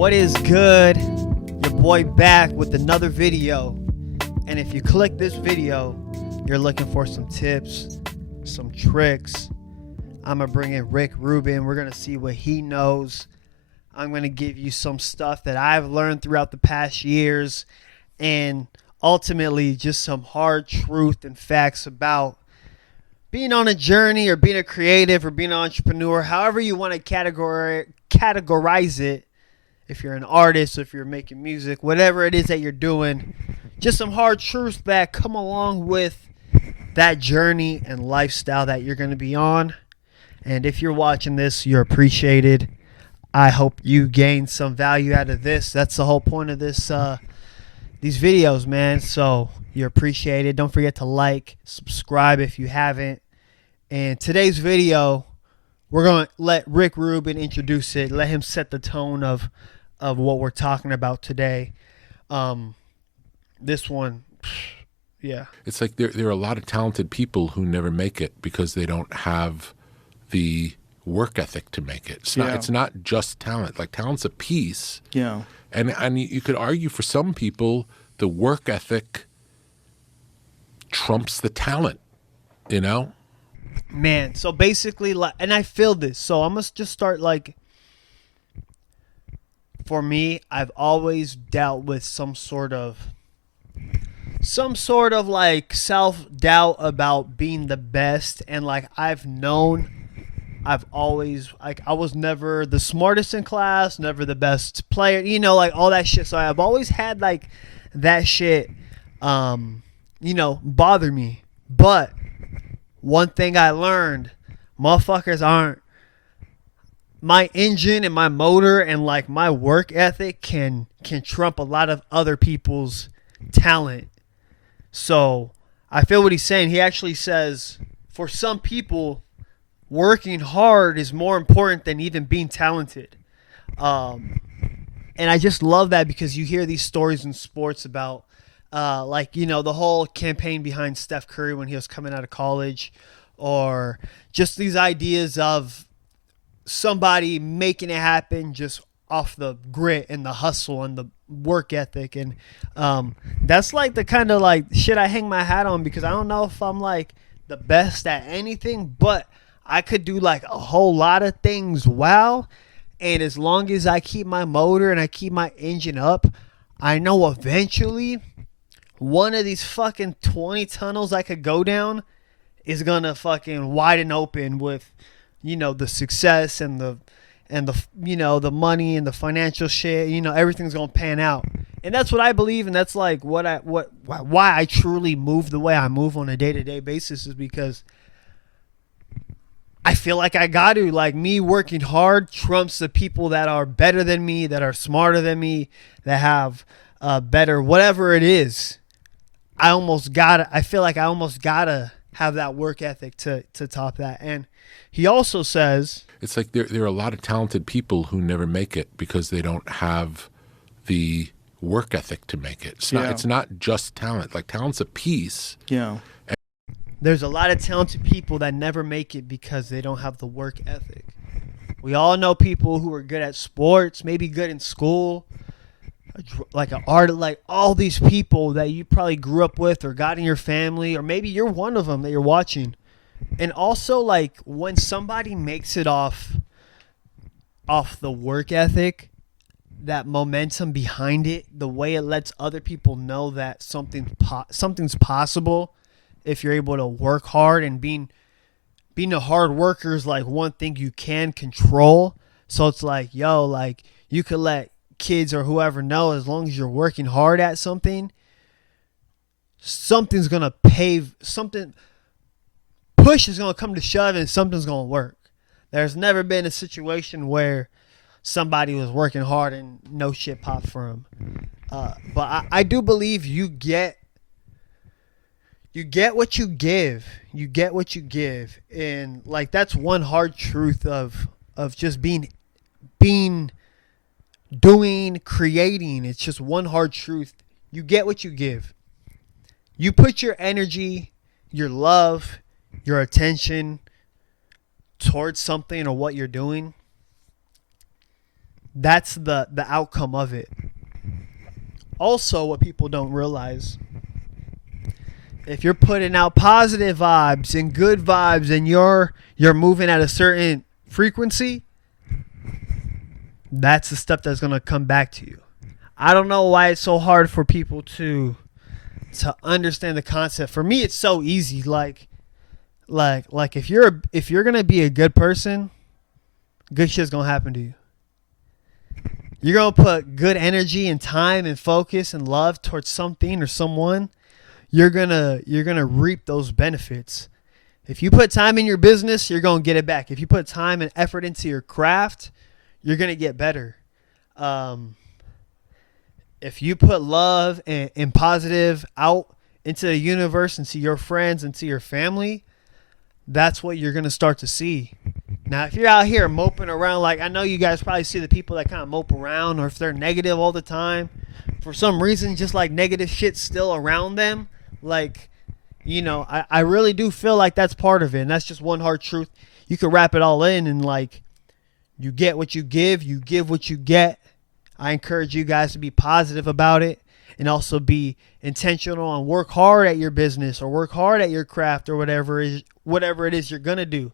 What is good? Your boy back with another video. And if you click this video, you're looking for some tips, some tricks. I'm going to bring in Rick Ruben. We're going to see what he knows. I'm going to give you some stuff that I've learned throughout the past years, and ultimately just some hard truth and facts about being on a journey or being a creative or being an entrepreneur, however you want to categorize it. If you're an artist, if you're making music, whatever it is that you're doing, just some hard truths that come along with that journey and lifestyle that you're going to be on. And if you're watching this, you're appreciated. I hope you gain some value out of this. That's the whole point of this these videos, man. So you're appreciated. Don't forget to like, subscribe if you haven't. And today's video, we're going to let Rick Ruben introduce it. Let him set the tone of what we're talking about today. This one, yeah. It's like there are a lot of talented people who never make it because they don't have the work ethic to make it. It's not just talent. Like, talent's a piece. Yeah. And you could argue for some people the work ethic trumps the talent, you know? Man, so basically, and I feel this, so I must just start, like, for me, I've always dealt with some sort of like self-doubt about being the best. And like, I've always, like, I was never the smartest in class, never the best player, you know, like all that shit. So I've always had like that shit, you know, bother me. But one thing I learned, motherfuckers aren't, my engine and my motor and like my work ethic can trump a lot of other people's talent. So I feel what he's saying. He actually says for some people, working hard is more important than even being talented. And I just love that because you hear these stories in sports about like, you know, the whole campaign behind Steph Curry when he was coming out of college, or just these ideas of somebody making it happen just off the grit and the hustle and the work ethic. And that's like the kind of like shit I hang my hat on, because I don't know if I'm like the best at anything, but I could do like a whole lot of things well. And as long as I keep my motor and I keep my engine up, I know eventually one of these fucking 20 tunnels I could go down is gonna fucking widen open with, you know, the success and the you know, the money and the financial shit. You know, everything's gonna pan out. And that's what I believe, and that's like why I truly move the way I move on a day-to-day basis, is because I feel like I got to, like, me working hard trumps the people that are better than me, that are smarter than me, that have better whatever it is. I feel like I almost gotta have that work ethic to top that. And he also says it's like there are a lot of talented people who never make it because they don't have the work ethic to make it. It's not just talent. Like, talent's a piece. Yeah. There's a lot of talented people that never make it because they don't have the work ethic. We all know people who are good at sports, maybe good in school, like an art, like all these people that you probably grew up with or got in your family, or maybe you're one of them that you're watching. And also, like, when somebody makes it off the work ethic, that momentum behind it, the way it lets other people know that something's possible if you're able to work hard, and being a hard worker is like one thing you can control. So it's like, yo, like, you could let kids or whoever know, as long as you're working hard at something, something's gonna push is gonna come to shove and something's gonna work. There's never been a situation where somebody was working hard and no shit popped for them. But I do believe you get what you give. You get what you give. And like, that's one hard truth of just doing, creating. It's just one hard truth. You get what you give. You put your energy, your love, your attention towards something or what you're doing, That's the outcome of it. Also, what people don't realize, if you're putting out positive vibes and good vibes and you're moving at a certain frequency, that's the stuff that's going to come back to you. I don't know why it's so hard for people to understand the concept. For me, it's so easy. Like if you're going to be a good person, good shit's going to happen to you. You're going to put good energy and time and focus and love towards something or someone, you're going to reap those benefits. If you put time in your business, you're going to get it back. If you put time and effort into your craft, you're going to get better. If you put love and positive out into the universe and to your friends and to your family, that's what you're going to start to see. Now, if you're out here moping around, like I know you guys probably see the people that kind of mope around, or if they're negative all the time, for some reason, just like negative shit's still around them, like, you know, I really do feel like that's part of it. And that's just one hard truth. You can wrap it all in and like, you get what you give what you get. I encourage you guys to be positive about it and also be intentional and work hard at your business or work hard at your craft or whatever it is you're going to do.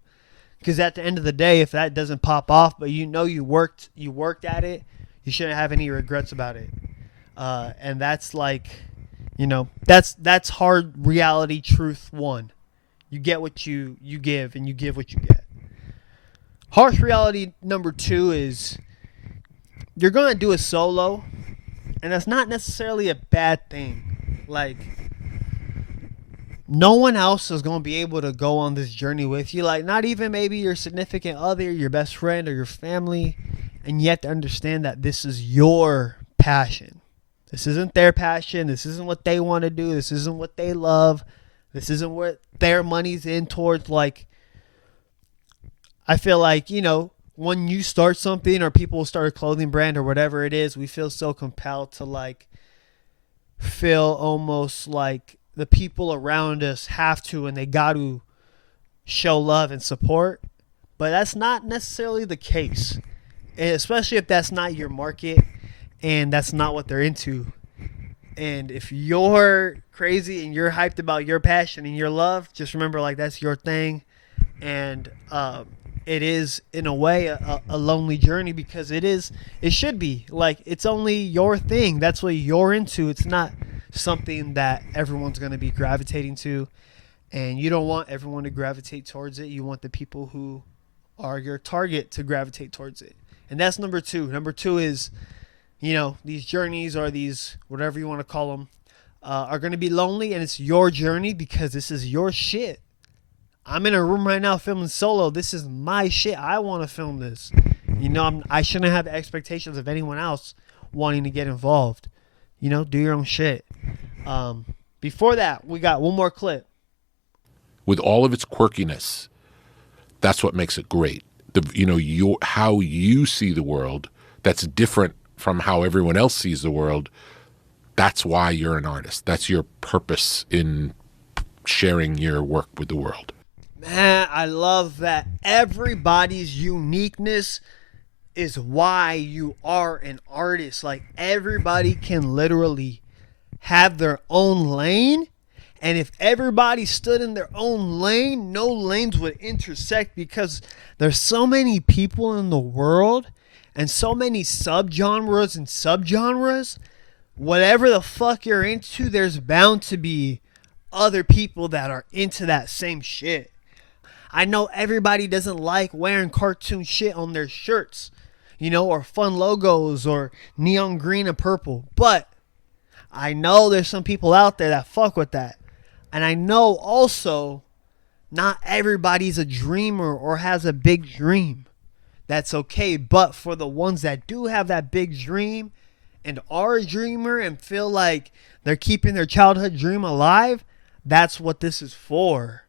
Because at the end of the day, if that doesn't pop off, but you know you worked at it, you shouldn't have any regrets about it. And that's like, you know, that's hard reality truth one. You get what you give and you give what you get. Harsh reality number two is you're going to do it solo, and that's not necessarily a bad thing. Like, no one else is going to be able to go on this journey with you. Like, not even maybe your significant other, your best friend, or your family. And you have to understand that this is your passion. This isn't their passion. This isn't what they want to do. This isn't what they love. This isn't what their money's in towards. Like, I feel like, you know, when you start something or people start a clothing brand or whatever it is, we feel so compelled to like feel almost like the people around us have to and they got to show love and support. But that's not necessarily the case, and especially if that's not your market and that's not what they're into. And if you're crazy and you're hyped about your passion and your love, just remember, like, that's your thing. And it is in a way a lonely journey, because it should be like, it's only your thing. That's what you're into. It's not something that everyone's going to be gravitating to, and you don't want everyone to gravitate towards it. You want the people who are your target to gravitate towards it. And that's number two. Number two is, you know, these journeys, or these, whatever you want to call them, are going to be lonely, and it's your journey because this is your shit. I'm in a room right now filming solo. This is my shit. I want to film this. You know, I shouldn't have expectations of anyone else wanting to get involved. You know, do your own shit. Before that, we got one more clip. With all of its quirkiness, that's what makes it great. How you see the world, that's different from how everyone else sees the world. That's why you're an artist. That's your purpose in sharing your work with the world. Man, I love that. Everybody's uniqueness is why you are an artist. Like, everybody can literally have their own lane, and if everybody stood in their own lane, no lanes would intersect, because there's so many people in the world and so many subgenres and subgenres. Whatever the fuck you're into, there's bound to be other people that are into that same shit. I know everybody doesn't like wearing cartoon shit on their shirts, you know, or fun logos or neon green and purple. But I know there's some people out there that fuck with that. And I know also not everybody's a dreamer or has a big dream. That's okay. But for the ones that do have that big dream and are a dreamer and feel like they're keeping their childhood dream alive, that's what this is for.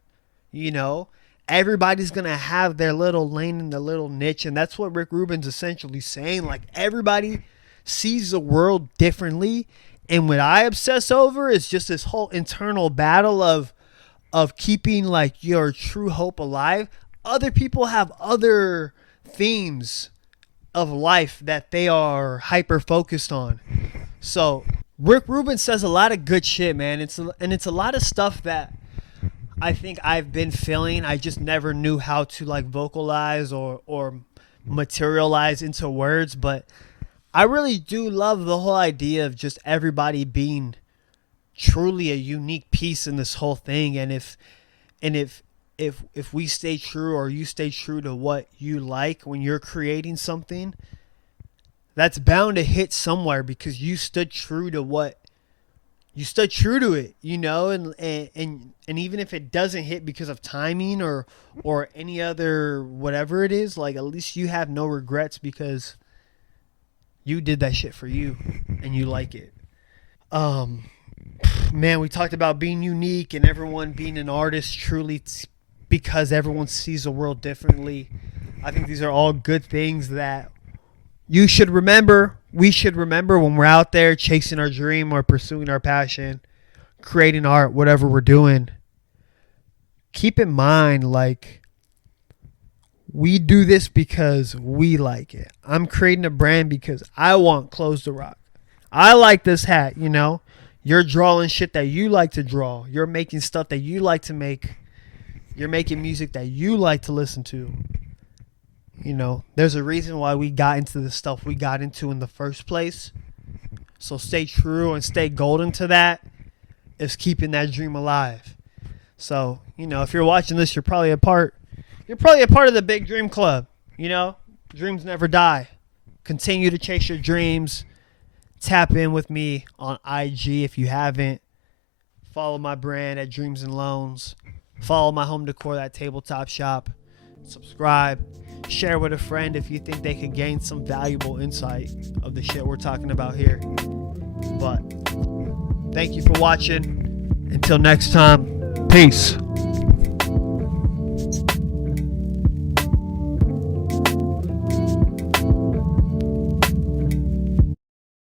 You know, everybody's going to have their little lane and their little niche. And that's what Rick Ruben's essentially saying. Like, everybody sees the world differently. And what I obsess over is just this whole internal battle of keeping like your true hope alive. Other people have other themes of life that they are hyper focused on. So Rick Ruben says a lot of good shit, man. It's a lot of stuff that I think I've been feeling. I just never knew how to like vocalize or materialize into words. But I really do love the whole idea of just everybody being truly a unique piece in this whole thing. And if we stay true, or you stay true to what you like when you're creating something, that's bound to hit somewhere because you stood true to it, you know, and even if it doesn't hit because of timing or any other whatever it is, like at least you have no regrets because you did that shit for you and you like it. Man, we talked about being unique and everyone being an artist truly because everyone sees the world differently. I think these are all good things that you should remember. We should remember when we're out there chasing our dream or pursuing our passion, creating art, whatever we're doing. Keep in mind, like, we do this because we like it. I'm creating a brand because I want clothes to rock. I like this hat, you know. You're drawing shit that you like to draw. You're making stuff that you like to make. You're making music that you like to listen to. You know, there's a reason why we got into the stuff we got into in the first place. So stay true and stay golden to that. Is keeping that dream alive. So, you know, if you're watching this, you're probably a part of the Big Dream Club. You know, dreams never die. Continue to chase your dreams. Tap in with me on IG if you haven't. Follow my brand at Dreams and Loans. Follow my home decor, that tabletop shop. Subscribe. Share with a friend if you think they could gain some valuable insight of the shit we're talking about here. But thank you for watching. Until next time, peace.